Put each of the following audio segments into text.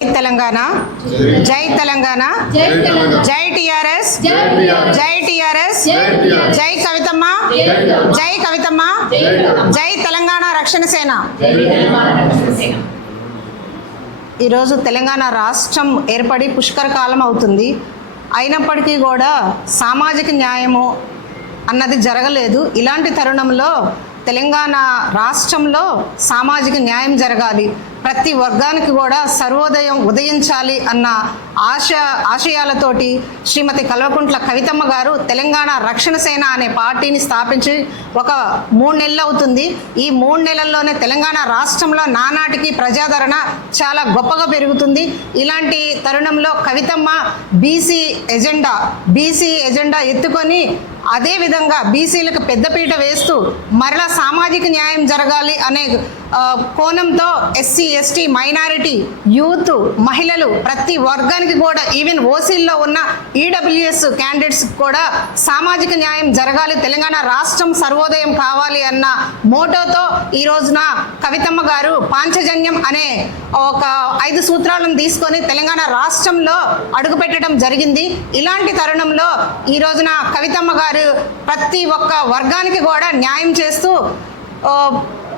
తెలంగాణ జై తెలంగాణ జై టిఆర్ఎస్ జై టిఆర్ఎస్ జై కవితమ్మ జై కవితమ్మ జై తెలంగాణ రక్షణ సేన. ఈరోజు తెలంగాణ రాష్ట్రం ఏర్పడి పుష్కర కాలం అవుతుంది. అయినప్పటికీ కూడా సామాజిక న్యాయము అన్నది జరగలేదు. ఇలాంటి తరుణంలో తెలంగాణ రాష్ట్రంలో సామాజిక న్యాయం జరగాలి, ప్రతి వర్గానికి కూడా సర్వోదయం ఉదయించాలి అన్న ఆశయాలతోటి శ్రీమతి కల్వకుంట్ల కవితమ్మ గారు తెలంగాణ రక్షణ సేన అనే పార్టీని స్థాపించి ఒక 3 నెలలు అవుతుంది. ఈ 3 నెలల్లోనే తెలంగాణ రాష్ట్రంలో నానాటికి ప్రజాదరణ చాలా గొప్పగా పెరుగుతుంది. ఇలాంటి తరుణంలో కవితమ్మ బీసీ ఎజెండా ఎత్తుకొని అదేవిధంగా బీసీలకు పెద్దపీట వేస్తూ మరలా సామాజిక న్యాయం జరగాలి అనే కోణంతో ఎస్సీ ఎస్టీ మైనారిటీ యూత్ మహిళలు ప్రతి వర్గానికి కూడా ఈవెన్ ఓసీల్లో ఉన్న ఈడబ్ల్యూఎస్ క్యాండిడేట్స్ కూడా సామాజిక న్యాయం జరగాలి, తెలంగాణ రాష్ట్రం సర్వోదయం కావాలి అన్న మోటోతో ఈ రోజున కవితమ్మ గారు పాంచజన్యం అనే ఒక 5 సూత్రాలను తీసుకొని తెలంగాణ రాష్ట్రంలో అడుగుపెట్టడం జరిగింది. ఇలాంటి తరుణంలో ఈ రోజున కవితమ్మ గారు ప్రతి ఒక్క వర్గానికి కూడా న్యాయం చేస్తూ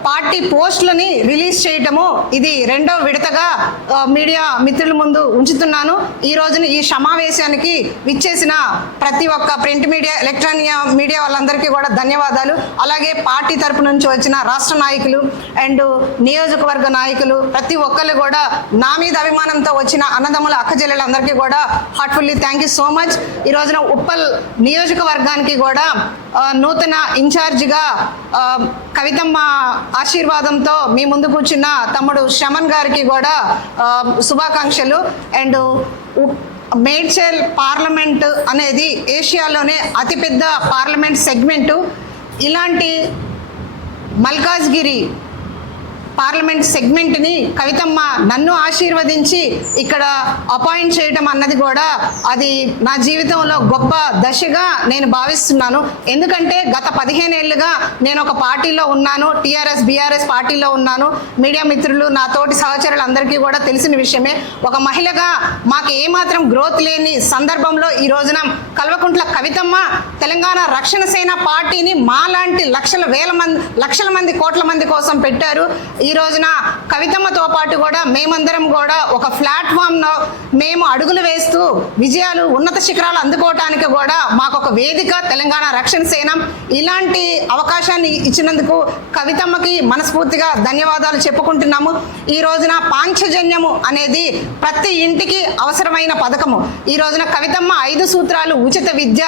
పార్టీ పోస్టులని రిలీజ్ చేయటము ఇది 2వ విడతగా మీడియా మిత్రుల ముందు ఉంచుతున్నాను. ఈ రోజున ఈ సమావేశానికి విచ్చేసిన ప్రతి ఒక్క ప్రింట్ మీడియా, ఎలక్ట్రానిక్ మీడియా వాళ్ళందరికీ కూడా ధన్యవాదాలు. అలాగే పార్టీ తరపు నుంచి వచ్చిన రాష్ట్ర నాయకులు అండ్ నియోజకవర్గ నాయకులు ప్రతి ఒక్కరు కూడా నా మీద అభిమానంతో వచ్చిన అన్నదమ్ముల అక్కచెల్లెలందరికీ కూడా heartfully thank you so much. ఈ రోజున ఉప్పల్ నియోజకవర్గానికి కూడా నూతన ఇన్ఛార్జిగా కవితమ్మ ఆశీర్వాదంతో మీ ముందు కూర్చున్న తమ్ముడు శ్రమన్ గారికి కూడా శుభాకాంక్షలు. అండ్ మేడ్చల్ పార్లమెంట్ అనేది ఏషియాలోనే అతిపెద్ద పార్లమెంట్ సెగ్మెంటు. ఇలాంటి మల్కాజ్గిరి పార్లమెంట్ సెగ్మెంట్ని కవితమ్మ నన్ను ఆశీర్వదించి ఇక్కడ అపాయింట్ చేయడం అన్నది కూడా అది నా జీవితంలో గొప్ప దశగా నేను భావిస్తున్నాను. ఎందుకంటే గత 15 ఏళ్ళుగా నేను ఒక పార్టీలో ఉన్నాను, టీఆర్ఎస్ బీఆర్ఎస్ పార్టీలో ఉన్నాను. మీడియా మిత్రులు నా తోటి సహచరులు అందరికీ కూడా తెలిసిన విషయమే. ఒక మహిళగా మాకు ఏమాత్రం గ్రోత్ లేని సందర్భంలో ఈ రోజున కల్వకుంట్ల కవితమ్మ తెలంగాణ రక్షణ సేన పార్టీని మాలాంటి లక్షల మంది కోట్ల మంది కోసం పెట్టారు. ఈ రోజున కవితమ్మతో పాటు కూడా మేమందరం కూడా ఒక ప్లాట్ఫామ్లో మేము అడుగులు వేస్తూ విజయాలు ఉన్నత శిఖరాలు అందుకోవటానికి కూడా మాకు ఒక వేదిక తెలంగాణ రక్షణ సేన. ఇలాంటి అవకాశాన్ని ఇచ్చినందుకు కవితమ్మకి మనస్ఫూర్తిగా ధన్యవాదాలు చెప్పుకుంటున్నాము. ఈ రోజున పాంచజన్యము అనేది ప్రతి ఇంటికి అవసరమైన పథకము. ఈ రోజున కవితమ్మ 5 సూత్రాలు ఉచిత విద్య,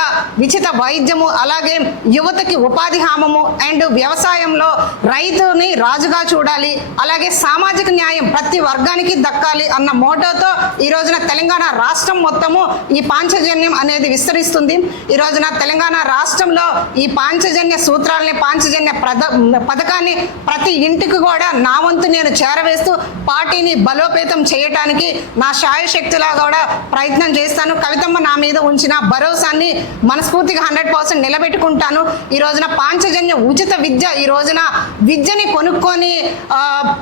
ఉచిత వైద్యము, అలాగే యువతకి ఉపాధి హామము అండ్ వ్యవసాయంలో రైతుని రాజుగా చూడాలి, అలాగే సామాజిక న్యాయం ప్రతి వర్గానికి దక్కాలి అన్న మోటోతో ఈ రోజున తెలంగాణ రాష్ట్రం మొత్తము ఈ పాంచజన్యం అనేది విస్తరిస్తుంది. ఈ రోజున తెలంగాణ రాష్ట్రంలో ఈ పాంచజన్య సూత్రాలని, పాంచజన్య పథకాన్ని ప్రతి ఇంటికి కూడా నా వంతు నేను చేరవేస్తూ పార్టీని బలోపేతం చేయటానికి నా శాయశక్తిలా కూడా ప్రయత్నం చేస్తాను. కవితమ్మ నా మీద ఉంచిన భరోసాన్ని మనస్ఫూర్తిగా 100% నిలబెట్టుకుంటాను. ఈ రోజున పాంచజన్య ఉచిత విద్య, ఈ రోజున విద్యని కొనుక్కొని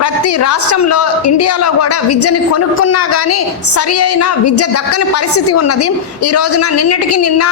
ప్రతి రాష్ట్రంలో ఇండియాలో కూడా విద్యని కొనుక్కున్నా కానీ సరి అయిన విద్య దక్కని పరిస్థితి ఉన్నది. ఈ రోజున నిన్నటికి నిన్న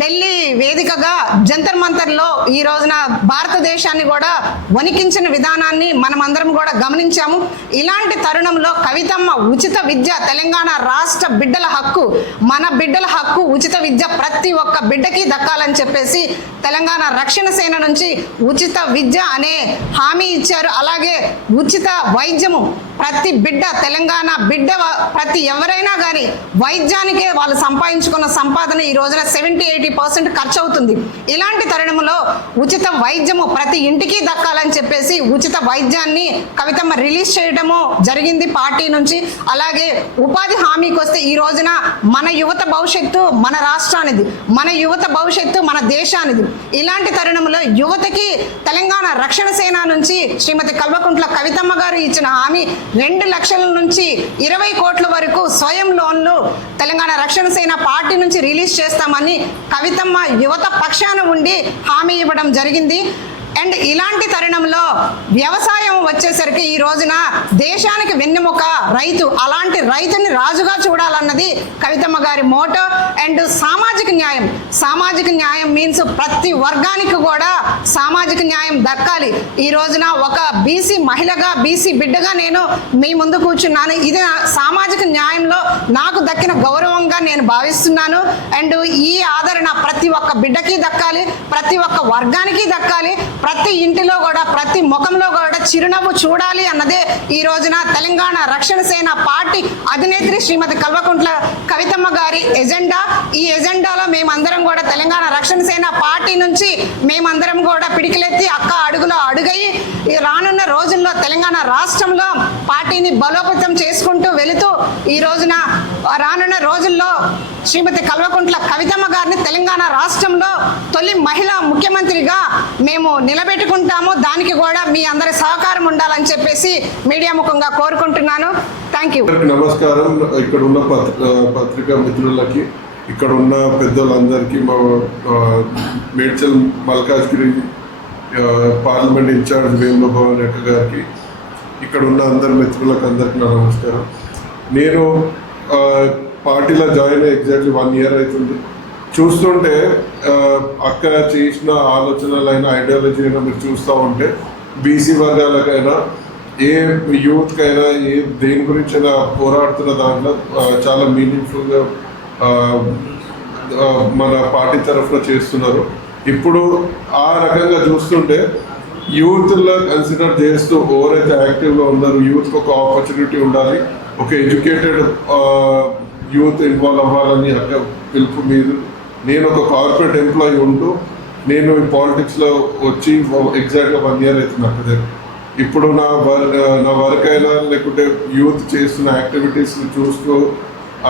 ఢిల్లీ వేదికగా జంతర్ మంతర్లో ఈ రోజున భారతదేశాన్ని కూడా వణికించిన విధానాన్ని మనమందరం కూడా గమనించాము. ఇలాంటి తరుణంలో కవితమ్మ ఉచిత విద్య తెలంగాణ రాష్ట్ర బిడ్డల హక్కు, మన బిడ్డల హక్కు ఉచిత విద్య ప్రతి ఒక్క బిడ్డకి దక్కాలని చెప్పేసి తెలంగాణ రక్షణ సేన నుంచి ఉచిత విద్య అనే హామీ ఇచ్చారు. అలాగే ఉచిత వైద్యము ప్రతి బిడ్డ, తెలంగాణ బిడ్డ ప్రతి ఎవరైనా కానీ వైద్యానికే వాళ్ళు సంపాదించుకున్న సంపాదన ఈ రోజున 70-80% ఖర్చు అవుతుంది. ఇలాంటి తరుణంలో ఉచిత వైద్యము ప్రతి ఇంటికి దక్కాలని చెప్పేసి ఉచిత వైద్యాన్ని కవితమ్మ రిలీజ్ చేయడము జరిగింది పార్టీ నుంచి. అలాగే ఉపాధి హామీకి వస్తే ఈ రోజున మన యువత భవిష్యత్తు మన రాష్ట్రానిది, మన యువత భవిష్యత్తు మన దేశానిది. ఇలాంటి తరుణంలో యువతకి తెలంగాణ రక్షణ సేన నుంచి శ్రీమతి కల్వకుంట్ల కవితమ్మ గారు ఇచ్చిన హామీ 2 లక్షల నుంచి 20 కోట్ల వరకు స్వయం లోన్లు తెలంగాణ రక్షణ సేన పార్టీ నుంచి రిలీజ్ చేస్తామని కవితమ్మ యువత పక్షాన ఉండి హామీ ఇవ్వడం జరిగింది. అండ్ ఇలాంటి తరుణంలో వ్యవసాయం వచ్చేసరికి ఈ రోజున దేశానికి వెన్నెముక రైతు, అలాంటి రైతుని రాజుగా చూడాలన్నది కవితమ్మ గారి మోటో. అండ్ సామాజిక న్యాయం మీన్స్ ప్రతి వర్గానికి కూడా సామాజిక న్యాయం దక్కాలి. ఈ రోజున ఒక బీసీ మహిళగా, బీసీ బిడ్డగా నేను మీ ముందు కూర్చున్నాను. ఇది సామాజిక న్యాయంలో నాకు దక్కిన గౌరవంగా నేను భావిస్తున్నాను. అండ్ ఈ ఆదరణ ప్రతి ఒక్క బిడ్డకి దక్కాలి, ప్రతి ఒక్క వర్గానికి దక్కాలి, ప్రతి ఇంటిలో కూడా, ప్రతి ముఖంలో కూడా చిరునవ్వు చూడాలి అన్నదే ఈ రోజున తెలంగాణ రక్షణ సేన పార్టీ అధినేత్రి శ్రీమతి కల్వకుంట్ల కవితమ్మ గారి ఎజెండా. ఈ ఎజెండాలో మేమందరం కూడా తెలంగాణ రక్షణ సేన పార్టీ నుంచి మేమందరం కూడా పిడికిలెత్తి అక్క అడుగులో అడుగయి రానున్న రోజుల్లో తెలంగాణ రాష్ట్రంలో పార్టీని బలోపేతం చేసుకుంటూ వెళుతూ ఈ రోజున రానున్న రోజుల్లో శ్రీమతి కల్వకుంట్ల కవితమ్మ గారిని తెలంగాణ రాష్ట్రంలో తొలి మహిళా ముఖ్యమంత్రిగా మేము నిలబెట్టుకుంటాము. దానికి కూడా మీ అందరి సహకారం ఉండాలని చెప్పేసి మీడియా ముఖంగా కోరుకుంటున్నాను. Thank you. నమస్కారం. ఇక్కడ ఉన్న పత్రికా మిత్రులకి, ఇక్కడ ఉన్న పెద్దలందరికీ, మా మేడ్చల్ మల్కాజ్గిరి పార్లమెంట్ ఇన్ఛార్జ్ వేముల భవన్ రెడ్డి గారికి, ఇక్కడ ఉన్న అందరి మిత్రులకు అందరికీ నా నమస్కారం. నేను పార్టీలో జాయిన్ అయ్యి ఎగ్జాక్ట్లీ 1 year అవుతుంది. చూస్తుంటే అక్క చేసిన ఆలోచనలైనా, ఐడియాలజీ అయినా మీరు చూస్తూ ఉంటే బీసీ వర్గాలకైనా, ఏ యూత్కైనా, దేని గురించి అయినా పోరాడుతున్న దాంట్లో చాలా మీనింగ్ఫుల్గా మన పార్టీ తరఫున చేస్తున్నారు. ఇప్పుడు ఆ రకంగా చూస్తుంటే యూత్లో కన్సిడర్ చేస్తూ ఎవరైతే యాక్టివ్గా ఉన్నారో యూత్కి ఒక ఆపర్చునిటీ ఉండాలి, ఒక ఎడ్యుకేటెడ్ యూత్ ఇన్వాల్వ్ అవ్వాలని అక్క పిలుపు మీద నేను ఒక కార్పొరేట్ ఎంప్లాయీ ఉంటూ నేను ఈ పాలిటిక్స్లో వచ్చి ఎగ్జాక్ట్గా 1 year అవుతుంది అక్క దగ్గర. ఇప్పుడు నా వర్క్ అయినా లేకుంటే యూత్ చేస్తున్న యాక్టివిటీస్ని చూస్తూ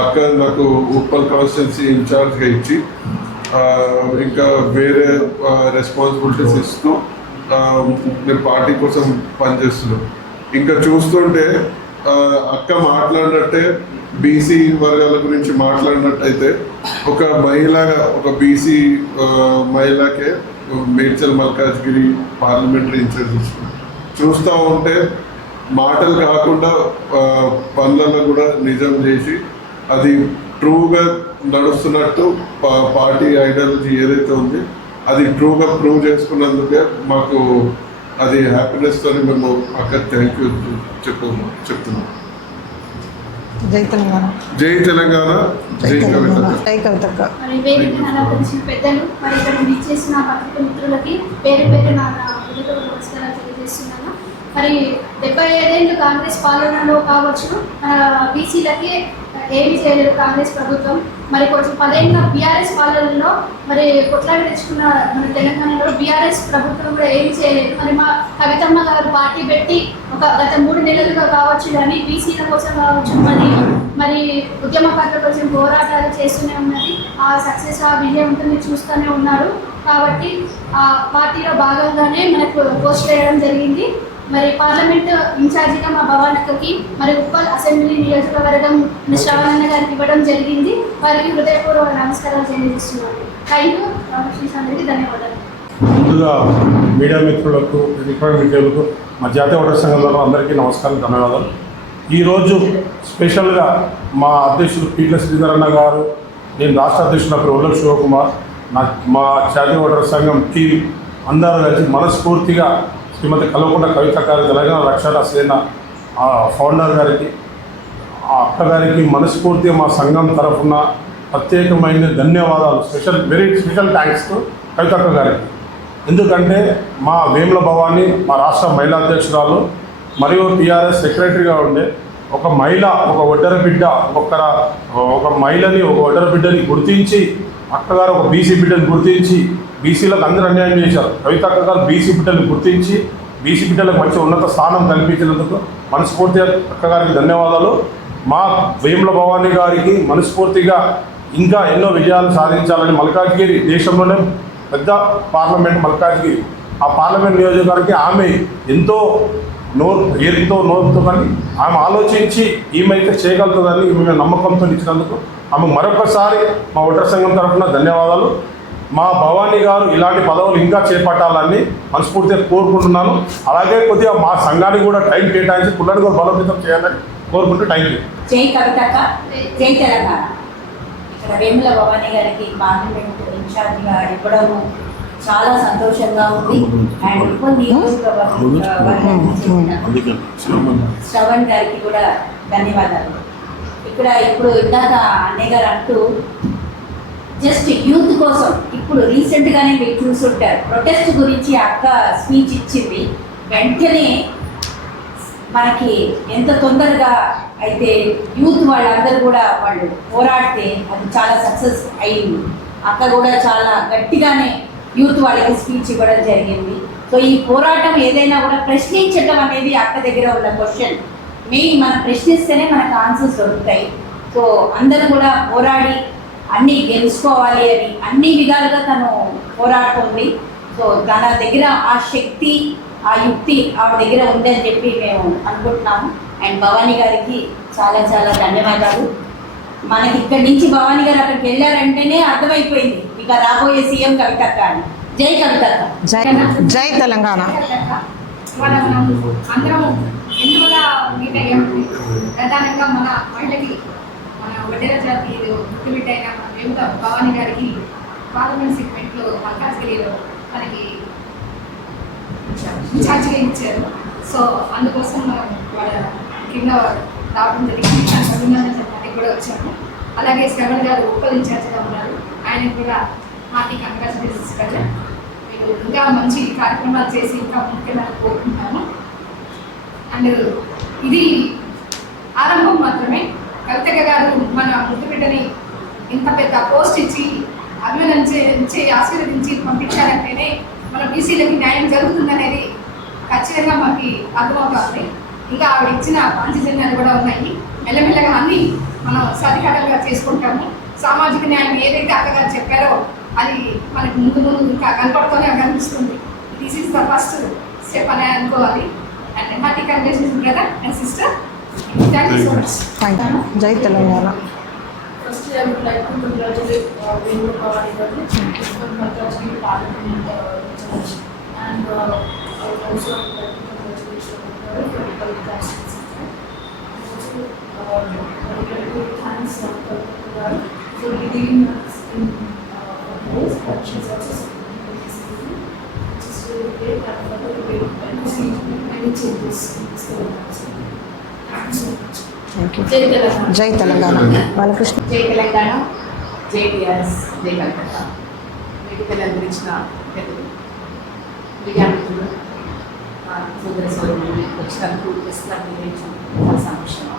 అక్క నాకు ఉప్పల్ కాన్స్టిట్యున్సీ ఇన్ఛార్జ్గా ఇచ్చి ఇంకా వేరే రెస్పాన్సిబిలిటీస్ ఇస్తూ నేను పార్టీ కోసం పనిచేస్తున్నాను. ఇంకా చూస్తుంటే అక్క మాట్లాడినట్టే బీసీ వర్గాల గురించి మాట్లాడినట్టయితే ఒక మహిళగా, ఒక బీసీ మహిళకే మేడ్చల్ మల్కాజ్గిరి పార్లమెంటరీ ఇన్ఛార్జ్ చూస్తూ ఉంటే మాటలు కాకుండా పనులలో కూడా నిజం చేసి అది ట్రూగా నడుస్తున్నట్టు పార్టీ ఐడియాలజీ ఏదైతే ఉంది అది ట్రూగా ప్రూవ్ చేసుకున్నందుకే మాకు అది హ్యాపీనెస్తో మేము అక్కడ థ్యాంక్ యూ చెప్తున్నాం. జై తెలంగాణ, జై తెలంగాణ, జై కవితక్క. జై కవితక్క. మరి పెద్దలు, మరి ఇక్కడ విచ్చేసిన పత్రిక మిత్రులకి పేరు పేరు నా నమస్కారాలు తెలియజేస్తున్నాను. మరి 75 ఏళ్ళు కాంగ్రెస్ పాలనలో కావచ్చు, బీసీలకి ఏమి చేయలేదు కాంగ్రెస్ ప్రభుత్వం. మరి కొంచెం 10 ఏళ్ళ బీఆర్ఎస్ పాలనలో మరి కొట్లాడి తెచ్చుకున్న మన తెలంగాణలో బీఆర్ఎస్ ప్రభుత్వం కూడా ఏమి చేయలేదు. మరి మా కవితమ్మ గారు పార్టీ పెట్టి గత 3 నెలలుగా కావచ్చు కానీ బీసీల కోసం కావచ్చు, మరి ఉద్యమకారుల కోసం పోరాటాలు చేస్తూనే ఉన్నది. ఆ సక్సెస్, ఆ విజయవంతంగా చూస్తూనే ఉన్నారు. కాబట్టి ఆ పార్టీలో భాగంగానే మనకు పోస్ట్ వేయడం జరిగింది. మరి పార్లమెంట్ ఇన్ఛార్జిగా మా భవానక్కకి, మరి ఉప్పల్ అసెంబ్లీ నియోజకవర్గం శ్రవణన్న గారికి ఇవ్వడం జరిగింది. వారికి హృదయపూర్వక నమస్కారాలు తెలియజేస్తున్నాను. Thank you. అందరికీ ధన్యవాదాలు. ముందుగా మీడియా మిత్రులకు, ఎలక్ట్రానిక్ మీడియాలకు, మా జాతీయ ఓటర్ సంఘంలో అందరికీ నమస్కారం, ధన్యవాదాలు. ఈరోజు స్పెషల్గా మా అధ్యక్షులు పీట్ల శ్రీధరన్న గారు, నేను రాష్ట్ర అధ్యక్షుడు అక్కడ ఒల్ల శివకుమార్, మా జాతీయ ఓటర్ సంఘం టీం అందరూ కలిసి మనస్ఫూర్తిగా శ్రీమతి కల్వకుంట్ల కవితక్క గారి, తెలంగాణ రక్షణ సేన ఫౌండర్ గారికి, ఆ అక్క గారికి మనస్ఫూర్తిగా మా సంఘం తరఫున ప్రత్యేకమైన ధన్యవాదాలు, వెరీ స్పెషల్ థ్యాంక్స్ టు కవితక్క గారికి. ఎందుకంటే మా వేముల భవాని, మా రాష్ట్ర మహిళా అధ్యక్షురాలు మరియు టీఆర్ఎస్ సెక్రటరీగా ఉండే ఒక మహిళ, ఒక ఒడ్డర బిడ్డ, ఒక మహిళని, ఒక ఒడ్డర బిడ్డని గుర్తించి, అక్కగారు ఒక బీసీ బిడ్డని గుర్తించి బీసీలకు అందరూ అన్యాయం చేశారు. కవితక్క గారు బీసీ బిడ్డలను గుర్తించి బీసీ బిడ్డలకు మంచి ఉన్నత స్థానం కల్పించినందుకు మనస్ఫూర్తిగా అక్కగారికి ధన్యవాదాలు. మా వేముల భవాని గారికి మనస్ఫూర్తిగా ఇంకా ఎన్నో విజయాలు సాధించాలని, మల్కాజ్గిరి దేశంలోనే పెద్ద పార్లమెంట్ మల్కాజ్గిరి, ఆ పార్లమెంట్ నియోజకవర్గానికి ఆమె ఎంతో నోరుతో కానీ ఆమె ఆలోచించి ఈమెయితే చేయగలుగుతుందని మేము నమ్మకంతో ఇచ్చినందుకు ఆమె మరొకసారి మా ఓటర్ సంఘం తరఫున ధన్యవాదాలు. మా భవానీ గారు ఇలాంటి పదవులు ఇంకా చేపట్టాలని మనస్ఫూర్తిగా కోరుకుంటున్నాను. అలాగే కొద్దిగా మా సంఘానికి కూడా టైం కేటాయించి పుల్లని కూడా బలోపేతం చేయాలని కోరుకుంటూ థ్యాంక్ యూ. జై కవితక్క, జై తెలంగాణ. ఇక్కడ వేముల భవానీ గారికి పార్లమెంట్ ఇన్ఛార్జిగా ఇవ్వడం చాలా సంతోషంగా ఉంది. అండ్ ఇప్పుడు శ్రవణ్ గారికి కూడా ధన్యవాదాలు. ఇప్పుడు ఇందాక అన్నయ్య గారు అంటూ జస్ట్ యూత్ కోసం ఇప్పుడు రీసెంట్గానే మీరు చూసుంటారు, ప్రొటెస్ట్ గురించి అక్క స్పీచ్ ఇచ్చింది. వెంటనే మనకి ఎంత తొందరగా అయితే యూత్ వాళ్ళందరూ కూడా వాళ్ళు పోరాడితే అది చాలా సక్సెస్ అయింది. అక్క కూడా చాలా గట్టిగానే యూత్ వాళ్ళకి స్పీచ్ ఇవ్వడం జరిగింది. సో ఈ పోరాటం ఏదైనా కూడా ప్రశ్నించడం అనేది అక్క దగ్గర ఉన్న క్వశ్చన్. మెయిన్ మనం ప్రశ్నిస్తేనే మనకు ఆన్సర్స్ దొరుకుతాయి. సో అందరూ కూడా పోరాడి అన్నీ గెలుచుకోవాలి అని అన్ని విధాలుగా తను పోరాడుతుంది. సో తన దగ్గర ఆ శక్తి, ఆ యుక్తి ఆవిడ దగ్గర ఉందని చెప్పి మేము అనుకుంటున్నాము. అండ్ భవానీ గారికి చాలా చాలా ధన్యవాదాలు. మనకి ఇక్కడి నుంచి భవానీ గారు అక్కడికి వెళ్ళారంటేనే అర్థమైపోయింది ఇక రాబోయే సీఎం కవితక్క అని. జై కవితక్క, జై తెలంగాణ. మనం అందరం ఎందువల్ల మీట్ అయ్యామంటే ప్రధానంగా మన మహిళకి మన వడ్డేర జాతి ముఖ్యమిట్ అయిన వేముల భవానీ గారికి పార్లమెంట్ సెగ్మెంట్లో మల్కాజ్గిరిలో మనకి ఇన్ఛార్జిగా ఇచ్చారు. సో అందుకోసం మనం వాళ్ళ కింద రావడం జరిగింది. అభినందన చెప్పడానికి కూడా వచ్చాము. అలాగే శ్రవణ్ గారు ఉప్పల్ ఇన్ఛార్జిగా ఉన్నారు. ఆయన కూడా హార్టీ కంగ్రాచులేషన్స్ ప్రజెంట్. మీరు ఇంకా మంచి కార్యక్రమాలు చేసి ఇంకా ముందుకెళ్ళాలని కోరుకుంటున్నాము. అండ్ ఇది ఆరంభం మాత్రమే. కవితక్క గారు మన ముద్దుబిడ్డని ఇంత పెద్ద పోస్ట్ ఇచ్చి అభినందించి ఆశీర్వదించి పంపించారంటేనే మన బీసీలకి న్యాయం జరుగుతుందనేది ఖచ్చితంగా మనకి అర్థమవుతుంది. ఇంకా ఆవిడ ఇచ్చిన పాంచజన్యాలు కూడా ఉన్నాయి. మెల్లమెల్లగా అన్నీ మనం సాధికారంగా చేసుకుంటాము. సామాజిక న్యాయం ఏదైతే అక్కగారు చెప్పారో అది మనకి ముందు ఇంకా కనపడుతూనే కనిపిస్తుంది. This is the first step అని అనుకోవాలి. And hearty congratulations brother and sister. Thank you so much. జై Telangana. First, I would like to congratulate Venu Bhavani Garu for Malkajgiri Parliament Church, and I would also like to congratulate Shravan Garu for becoming National Secretary. Also, I would like to thank Kavita Garu for leading us in roles, but she is also supporting the city, which is really great, and for the way to see many changes in this government. Thank you so much. Thank you. జై తెలంగాణ. జై తెలంగాణ. బాలకృష్ణ. జై తెలంగాణ, జై TRS, జై కవితక్క. వేదికలు అందించిన పెద్దలు, media మిత్రులు, సోదర సోదరులు వచ్చినందుకు ప్రశ్నలు నిర్వహించడం చాలా సంతోషంగా.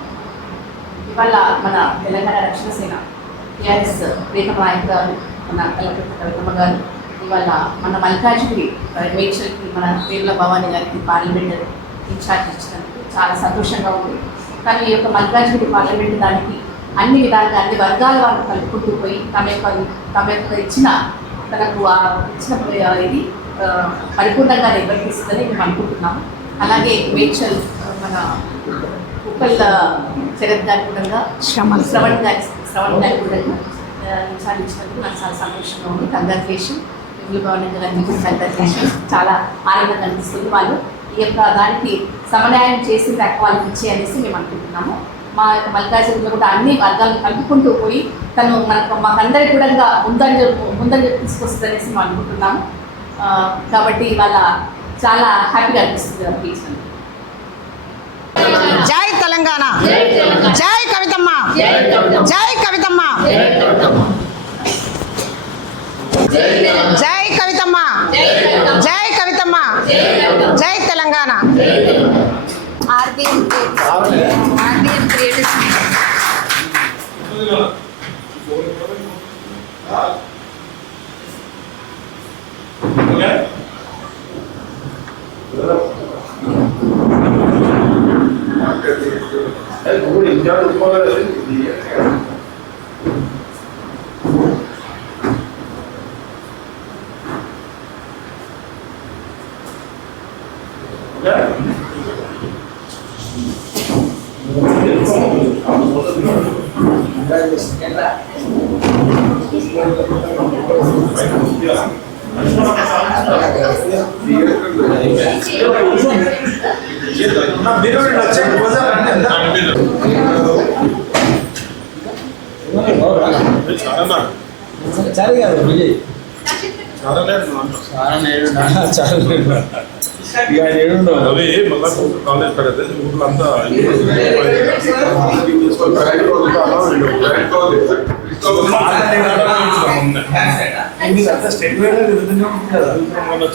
ఇవాళ మన తెలంగాణ రక్షణ సేన టీఆర్ఎస్ ప్రీతమ నాయక్ గారు, మన కలెక్టర్ కవితమ్మ గారు ఇవాళ మన మల్కాజ్గిరి మేడ్చల్కి మన వేముల భవానీ గారికి పార్లమెంట్ ఇన్ఛార్జ్ ఇచ్చినందుకు చాలా సంతోషంగా ఉంది. కానీ ఈ యొక్క మల్కాజ్గిరి పార్లమెంట్ దానికి అన్ని విధాలుగా అన్ని వర్గాల వాళ్ళు కలుపుకుంటూ పోయి తమ యొక్క ఇచ్చిన ఇది పరిపూర్ణంగా నిర్వర్తిస్తుందని మేము అనుకుంటున్నాము. అలాగే మేడ్చల్ మన ఉప్పల్ శరత్ గారి కూడా శ్రవణ్ గారి కూడా ఇన్ఛార్జ్ ఇచ్చినందుకు నాకు చాలా సంతోషంగా ఉంది. కంగ్రాచులేషన్ వేముల భవానీ గారికి కంగ్రాచులేషన్. చాలా ఆనందంగా అనిపిస్తుంది. వాళ్ళు ఈ యొక్క దానికి సమన్వయం చేసి వాళ్ళకి ఇచ్చే అనేసి మేము అనుకుంటున్నాము. మా యొక్క మల్కాజ్గిరిలో కూడా అన్ని వర్గాలను కలుపుకుంటూ పోయి తను మాకందరికి కూడా ముందంజ తీసుకొస్తుంది అనేసి మేము అనుకుంటున్నాము. కాబట్టి ఇవాళ చాలా హ్యాపీగా అనిపిస్తుంది అనిపించింది. జై తెలంగాణ. జై కవితమ్మ. జై కవితమ్మ. జై కవితమ్మ. జై కవితమ్మ. జై తెలంగాణ. RBM creators Gracias. అవి మళ్ళా కాలేజ్ పెడితే ఊళ్ళంతా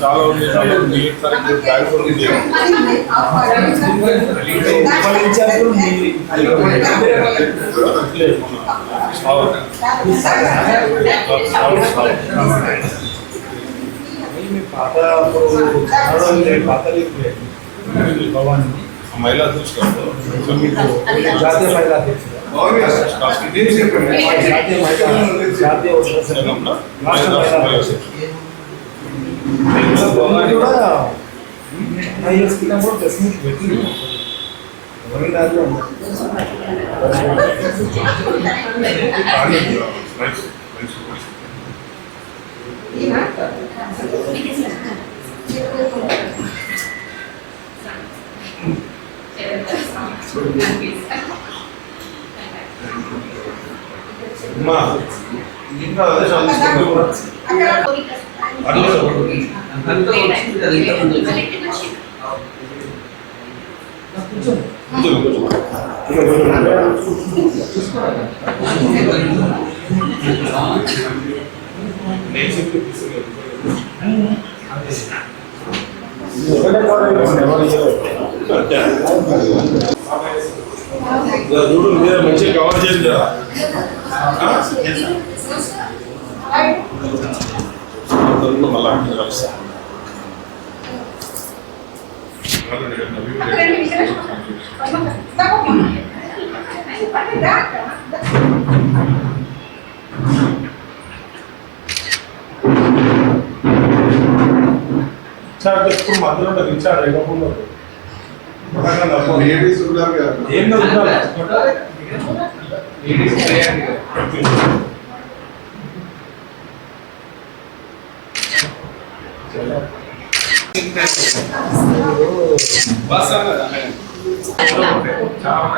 చాలా ఉంది మహిళా అధ్యక్షులు ఇంకా అదే చూడు మీద మంచిగా కవర్ చేయండి కదా మళ్ళా కలుస్తా ఇప్పుడు మధ్యలో రిచార్జ్ అయిపోకుండా లేడీస్ ఉన్నారు కదా ఏం నడుపుతారు చాలా